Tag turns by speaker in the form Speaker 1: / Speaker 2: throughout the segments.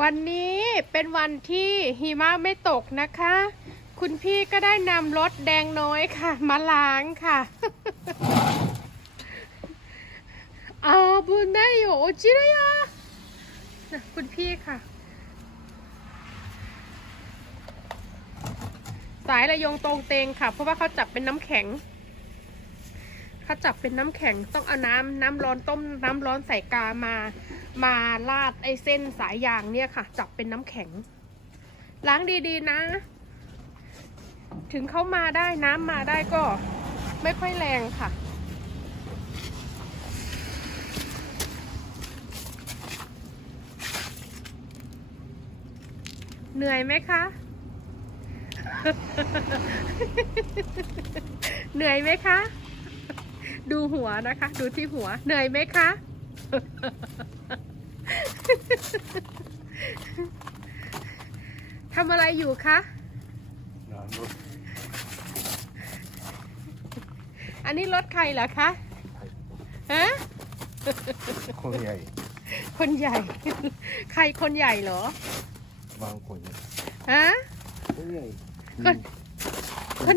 Speaker 1: วันนี้เป็นวันที่หิมะไม่ตกนะคะ คุณพี่ก็ได้นำรถแดงน้อยค่ะ มาล้างค่ะอาบุญได้อยู่โอจิระยะนะคุณพี่ค่ะ สายระยงตรงเตงค่ะ เพราะว่าเขาจับเป็นน้ำแข็งเขาจับเป็นน้ำแข็งต้องเอาน้ำน้ำร้อนต้มน้ำร้อนใส่กามา มาลาดไอ้เส้นสายยางเนี่ยค่ะ จับเป็นน้ำแข็ง ล้างดีๆนะ ถึงเขามาได้น้ำมาได้ก็ไม่ค่อยแรงค่ะ เหนื่อยไหมคะ เหนื่อยไหมคะ ดูหัวนะคะ ดูที่หัว เหนื่อยไหมคะ ทำอะไรอยู่คะ
Speaker 2: น้ำรถ
Speaker 1: อันนี้รถใครเหรอคะ ฮะ
Speaker 2: คนใหญ่
Speaker 1: คนใหญ่ ใครคนใหญ่เหรอ
Speaker 2: บางคน
Speaker 1: ฮะ
Speaker 2: คนใหญ่
Speaker 1: คนคน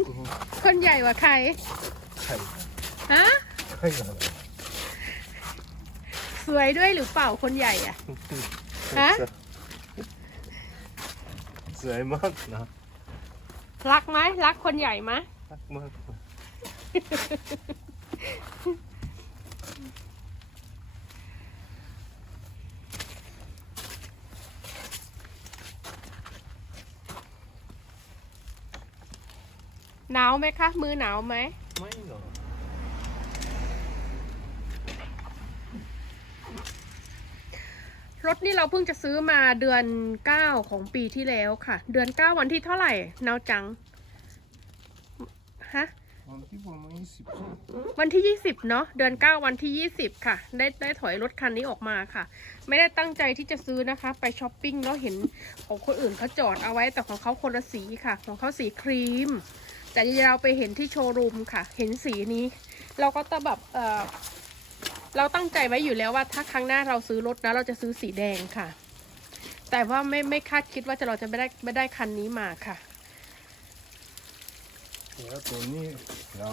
Speaker 1: คนใหญ่กว่าใคร
Speaker 2: ใคร
Speaker 1: ฮะ
Speaker 2: ใครอะไร
Speaker 1: สวยด้วยหรือเปล่าคนใหญ่อะ ฮะ
Speaker 2: สวยมากนะ
Speaker 1: รักไหมรักคนใหญ่ไหม
Speaker 2: รักมาก
Speaker 1: หนาวไหมคะ มือหนาวไหม
Speaker 2: ไม่หรอก
Speaker 1: รถนี่เราเพิ่งจะซื้อมาเดือนเก้าของปีที่แล้วค่ะ เดือนเก้าวันที่เท่าไหร่นาวจัง ฮะ
Speaker 2: วันที่ประมาณยี่สิบ
Speaker 1: วันที่ 20 เนาะเดือน 9 วันที่ 20 ค่ะ ได้ได้ถอยรถคันนี้ออกมาค่ะ ไม่ได้ตั้งใจที่จะซื้อนะคะ ไปช้อปปิ้งแล้วเห็นของคนอื่นเขาจอดเอาไว้แต่ของเขาคนละสีค่ะ ของเขาสีครีม แต่เราไปเห็นที่โชว์รูมค่ะ เห็นสีนี้ เราก็ต้องแบบเออ เราตั้งใจไว้อยู่แล้วว่าถ้าครั้งหน้าเราซื้อรถนะ เราจะซื้อสีแดงค่ะ แต่ว่าไม่ไม่คาดคิดว่าจะเราจะไม่ได้ไม่ได้คันนี้มาค่ะ
Speaker 2: แล้วตัวนี้น้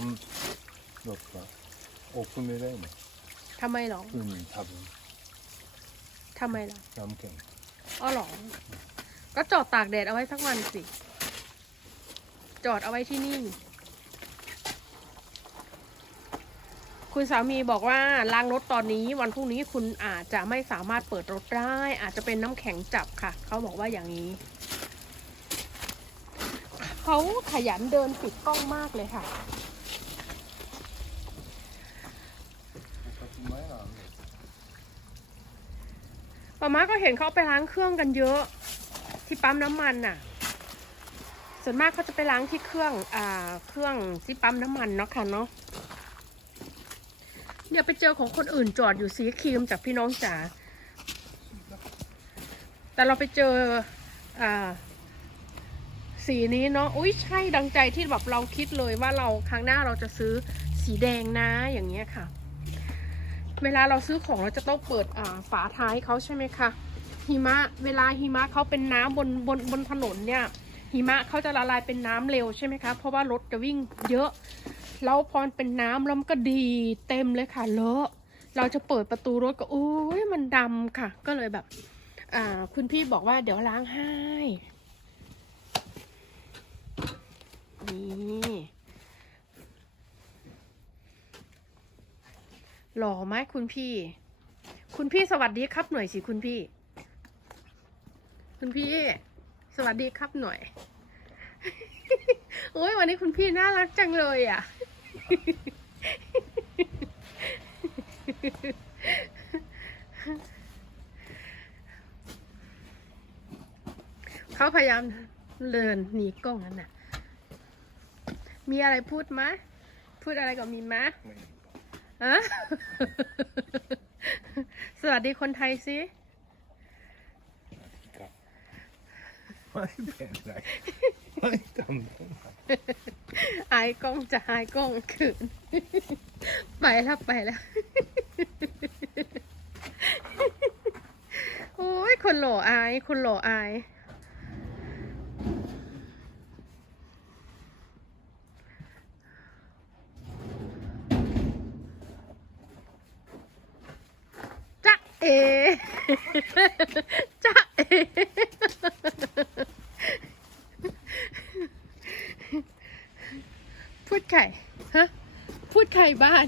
Speaker 2: ำรถก็ออกไม่ได้นะ
Speaker 1: ทำไมหรอ
Speaker 2: คือมันทับ
Speaker 1: ทำไมหรอ
Speaker 2: น้ำแข็ง
Speaker 1: อ๋อเหรอก็จอดตากแดดเอาไว้สักวันสิ จอดเอาไว้ที่นี่ คุณสามีบอกว่าล้างรถตอนนี้วันพรุ่งนี้คุณอาจจะไม่สามารถเปิดรถได้ อาจจะเป็นน้ำแข็งจับค่ะ เขาบอกว่าอย่างนี้ เขาขยันเดินปิดกล้องมากเลยค่ะ
Speaker 2: ไม่หรอก
Speaker 1: ป้ามาก็เห็นเขาเอาไปล้างเครื่องกันเยอะ ที่ปั๊มน้ำมันน่ะ ส่วนมากเขาจะไปล้างที่เครื่องอ่าเครื่องที่ปั๊มน้ำมันเนาะค่ะเนาะ เนี่ยไปเจอของคนอื่นจอดอยู่สีครีมจากพี่น้องจ๋า แต่เราไปเจออ่าสีนี้เนาะ อุ้ยใช่ดังใจที่แบบเราคิดเลยว่าเราครั้งหน้าเราจะซื้อสีแดงนะอย่างเงี้ยค่ะ เวลาเราซื้อของเราจะต้องเปิดอ่าฝาท้ายเขาใช่ไหมคะ หิมะเวลาหิมะเขาเป็นน้ำบนบนบนถนนเนี่ยหิมะเขาจะละลายเป็นน้ำเร็วใช่ไหมคะ เพราะว่ารถจะวิ่งเยอะ แล้วพอนเป็นน้ำแล้วมันก็ดีเต็มเลยค่ะเลอะเราจะเปิดประตูรถก็โอ้ยมันดำค่ะ ก็เลยแบบ อ่า คุณพี่บอกว่าเดี๋ยวล้างให้นี่หล่อไหมคุณพี่ คุณพี่สวัสดีครับหน่อยสิคุณพี่ คุณพี่ สวัสดีครับหน่อย โอ้ยวันนี้คุณพี่น่ารักจังเลยอะ เขาพยายามเดินหนีกล้องนั่นน่ะ มีอะไรพูดไหมพูดอะไรกับมีไหม
Speaker 2: ไม่
Speaker 1: ฮะสวัสดีคนไทยสิ
Speaker 2: ครับ ไม่เป็นไรไม่ทำไอา
Speaker 1: ยกล้องจะอายกล้องคืน ไปแล้วไปแล้ว โอ้ยคนหล่ออาย คนหล่ออาย จ๊ะเอจ๊ะเอ พูดไข่ฮะพูดไข่บ้าน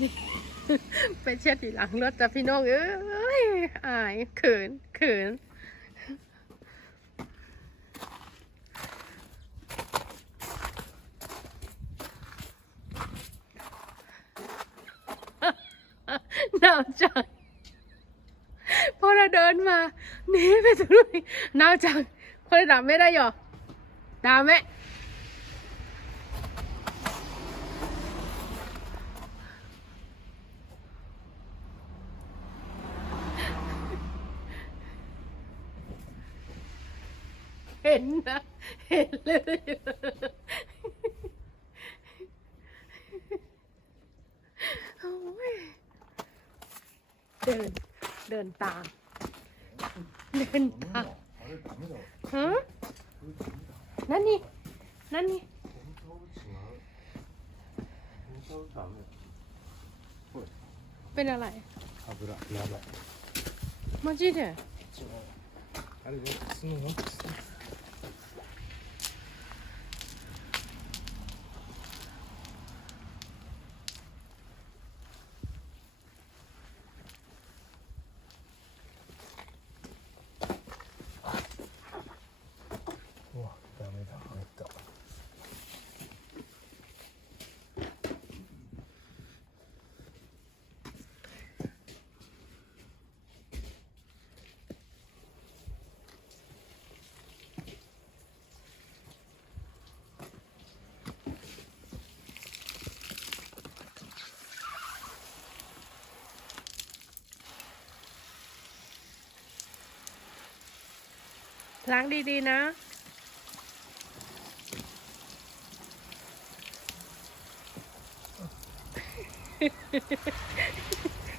Speaker 1: ไปเช็ดทีหลังรถแต่พี่น้องเอ้ยอายเขินเขินหนาวจังพอเราเดินมาหนีไปตรงนู้หนาวจังคนด่าไม่ได้หรอด่าไหม เห็นนะ เห็นเลย โอ้ย เดิน เดินตาม เดินตาม
Speaker 2: あれダメだわ
Speaker 1: ฮะนั่นนี่ นั่นนี่
Speaker 2: 本当は違う本当はダメ
Speaker 1: เป็นอะไร
Speaker 2: 油やばい
Speaker 1: มาจีเด
Speaker 2: 違うあれね普通のもんで
Speaker 1: ล้างดีๆนะ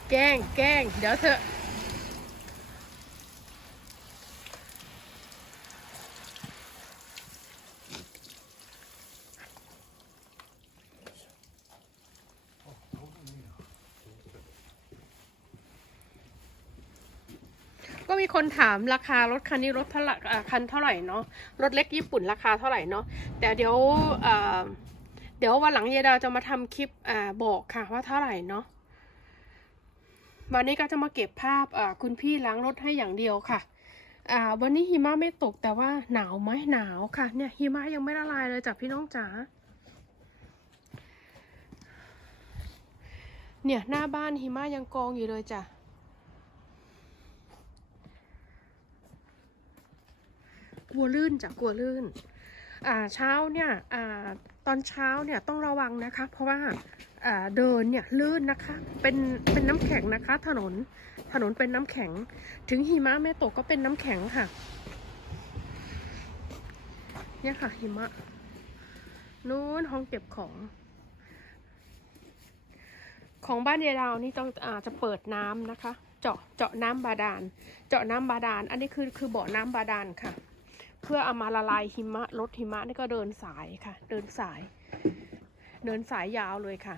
Speaker 1: แกล้งแกล้งเดี๋ยวเถอะ ก็มีคนถามราคารถคันนี้รถเท่าไหร่คันเท่าไหร่เนาะรถเล็กญี่ปุ่นราคาเท่าไหร่เนาะแต่เดี๋ยวเดี๋ยววันหลังยายดาวจะมาทำคลิปอบอกค่ะว่าเท่าไหร่เนาะวันนี้ก็จะมาเก็บภาพคุณพี่ล้างรถให้อย่างเดียวค่ะวันนี้หิมะไม่ตกแต่ว่าหนาวไหมหนาวค่ะเนี่ยหิมะยังไม่ละลายเลยจ้ะพี่น้องจ๋าเนี่ยหน้าบ้านหิมะยังกองอยู่เลยจ้ะ ลัวลื่นจ้ะกลัวลื่นอ่าเช้าเนี่ยอ่าตอนเช้าเนี่ยต้องระวังนะคะ เพราะว่าอ่าเดินเนี่ยลื่นนะคะ เป็นเป็นน้ำแข็งนะคะ ถนนถนนเป็นน้ำแข็ง ถึงหิมะไม่ตกก็เป็นน้ำแข็งค่ะ เนี่ยค่ะหิมะนู้นห้องเก็บของ ของบ้านยายดาวนี่ต้องอาจะเปิดน้ำนะคะ เจาะเจาะน้ำบาดาล เจาะน้ำบาดาล อันนี้คือคือบ่อน้ำบาดาลค่ะ เพื่อเอามาละลายหิมะลดหิมะนี่ก็เดินสายค่ะ เดินสาย เดินสายยาวเลยค่ะ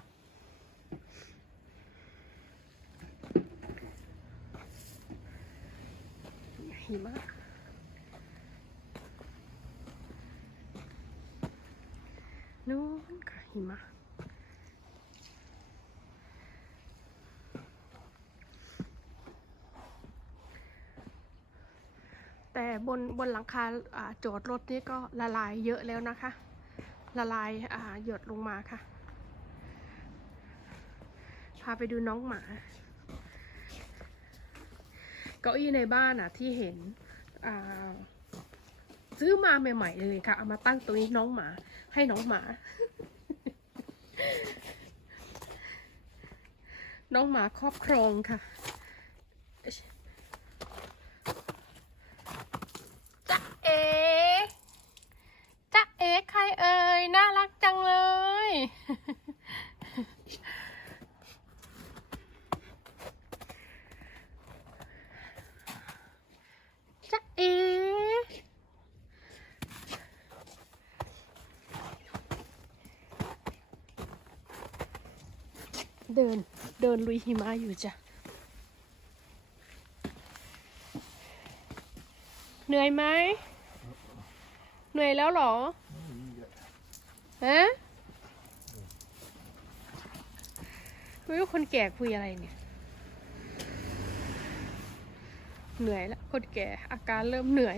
Speaker 1: หิมะนู้นค่ะหิมะ บนบนหลังคาอ่าจอดรถนี่ก็ละลายเยอะแล้วนะคะ ละลายาหยดลงมาค่ะ พาไปดูน้องหมา เก้าอี้ในบ้านอะที่เห็นซื้อมาใหม่ๆเลยค่ะ เอามาตั้งตรงนี้น้องหมา ให้น้องหมา น้องหมาครอบครองค่ะ จ๊ะเอจ๊ะเอใครเอ่ย น่ารักจังเลย จ เดินเดินลุยหิมะอยู่จ้ะ เหนื่อยไหม เหนื่อยแล้วหรอฮะไม่รู้คนแก่คุยอะไรเนี่ย เหนื่อยแล้วคนแก่อาการเริ่มเหนื่อย